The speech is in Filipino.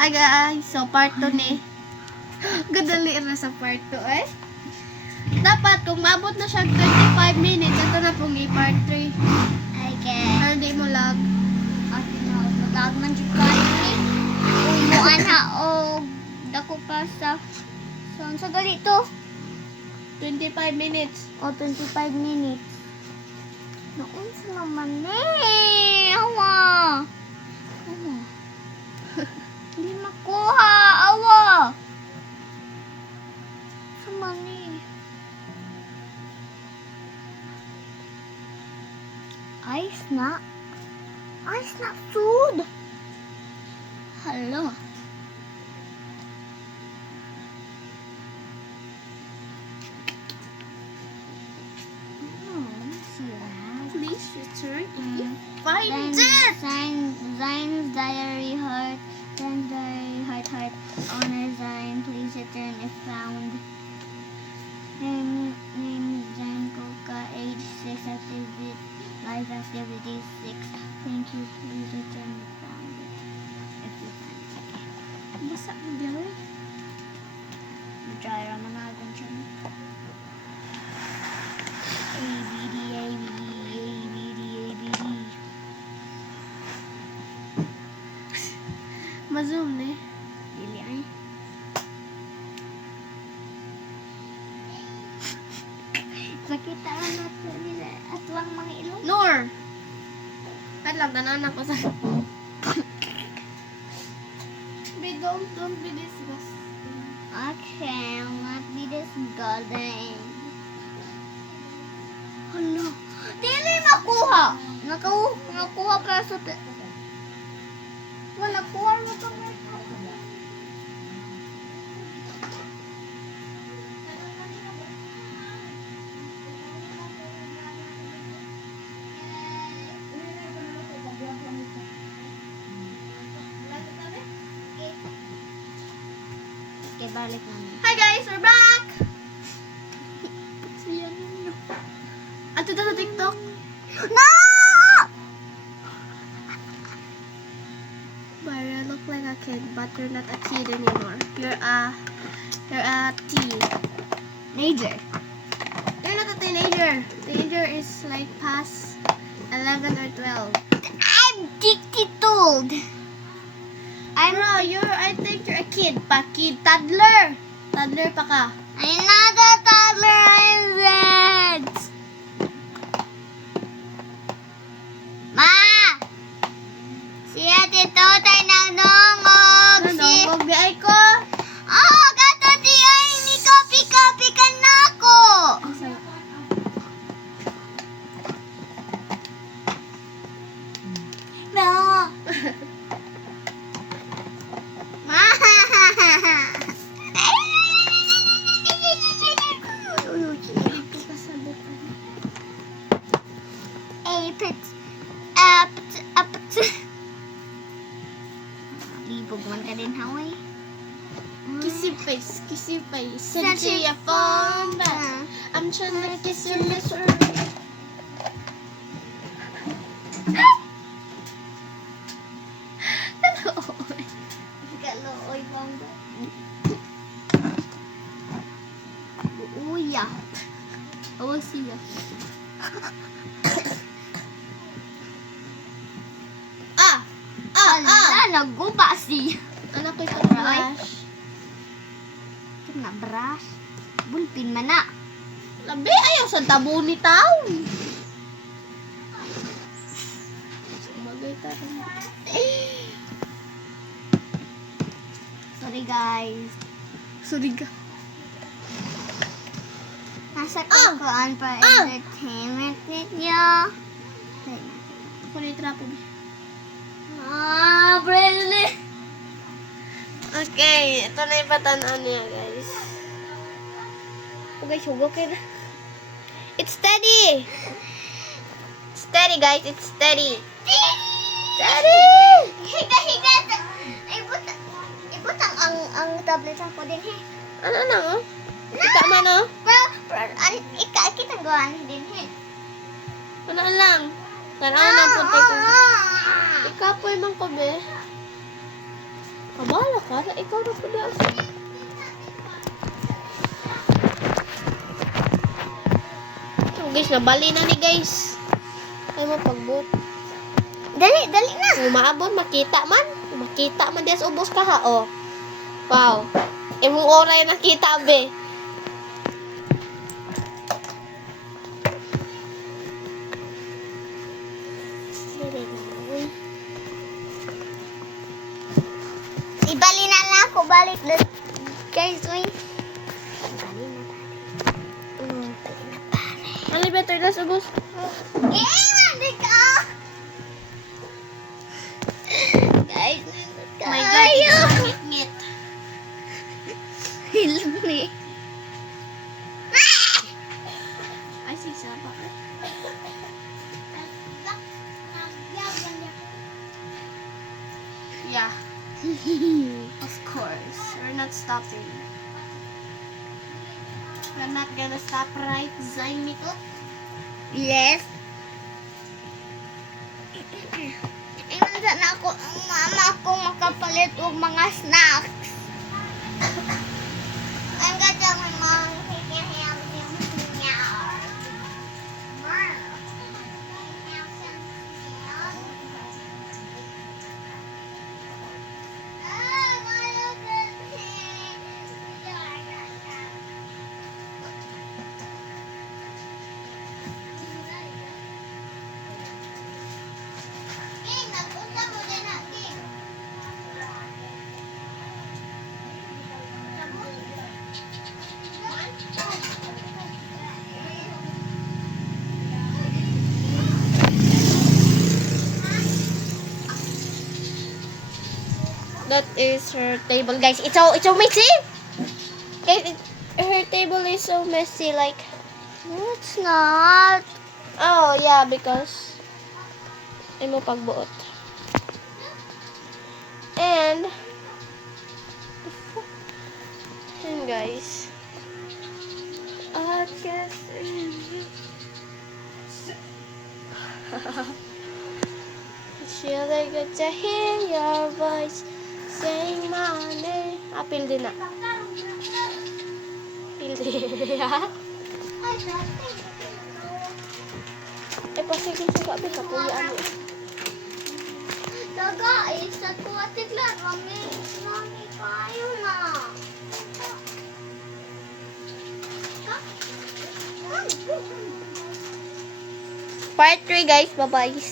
Ay guys, so part 2 ni. Gadali na sa part 2 eh. Dapat kung maabot na siya 25 minutes, ito na pong part 3. Okay. Pero di mo lag. At mag-ag man dyan kayo ni. Umuan na o dako pa sa sa galito. 25 minutes. O 25 minutes. Noon sa naman eh. Awa. Awa. Hindi makuha. Awa. Sa mani. Ice na. Ice na food. Hello. Please return if you find it. Zine's diary heart. Zine's diary heart. Owner Zine, please return if found. Name Zine Coca, age 6, activity, life activity 6. Thank you, please return if found. If you find it. Basa mo diyan. Try naman natin siya. ABD, ABD, ABD, ABD. Mazoom ni. Dili ay. Makita na natin nila at lang mga ilong. Nor. At lang tanan ako sa. Be don't be disgusted. Okay, not be disgusting. Hala, dili makuha. Nakuha pa sa wala kuha mo pa nga. Okay, balik namin. Hi guys, we're back. Siya ninyo. Ato sa TikTok. No! Maria, look like a kid, but you're not a kid anymore. You're a Major. You're not a teenager. Teenager is like past 11 or 12. I'm 62. I think you're a kid pa. Kid, toddler. Toddler pa ka. I'm not a toddler. I'm red. Ma! Si Ate Totay nagdungog. Ano, Si... magbiay ko. Oh, gato di ay ni copy ka na ako. No. Ma! Ito ka sa bukan. Libog man ka din, Hawaii. Kissy face, kissy face. Such a fun back. I'm trying to kiss your lips. Kalooy bang ba? Uya. Awag siya. Ala, naguba siya. Anak ko ito Aray. brush. Ito na brush. Bulpin man na. Labi, ayaw sa tabo ni taon. Bagay tayo. Sorry guys. Sorry ka. Nasa kukuan pa entertainment ninyo. Kunin trapo. Brenda. Okay, ito na yung patanan niya, guys. Okay, sugo kayo na. It's steady! Steady, guys. It's steady. Steady! Higa. Ibut ang tablet ko din he. Ano na, oh? Kita man, oh? Kitang gawan din he. Ano lang? Tanaw ng puti ko. Ikapoy man ko, be. Kabala ka na, ikaw na pala. Oh, guys, nabali na ni guys. Ay mo pagbut. Dali na. Kung maabot, makita man. Makita man des ubos ka ha, oh. Wow. Imong oray nakita, be. Ibali na lang ako, balik na. Guys, uy. Ano better na ubos? Mandi ka! Guys, My God, it's so ngit-ngit. Hilog ni. Ay, si Saba. Yeah. Of course. We're not stopping. We're not gonna stop, right, Zainito? Yes. Ingon sana ako ang mama ko makapalit og mga snacks. Ang ganda mo mga hihihiyam yung sinyaw. That is her table, guys. It's so messy. Guys, her table is so messy. Like, No, it's not. oh yeah, because imo pagbuot. And guys. At guess. It's really good to hear your voice saying my name. Apil din na. Apil din. Eh, pasigil sa gabi ka po yan. Daga, sa tuwa tiglan. Mami kayo na. Part 3, guys. Bye-bye.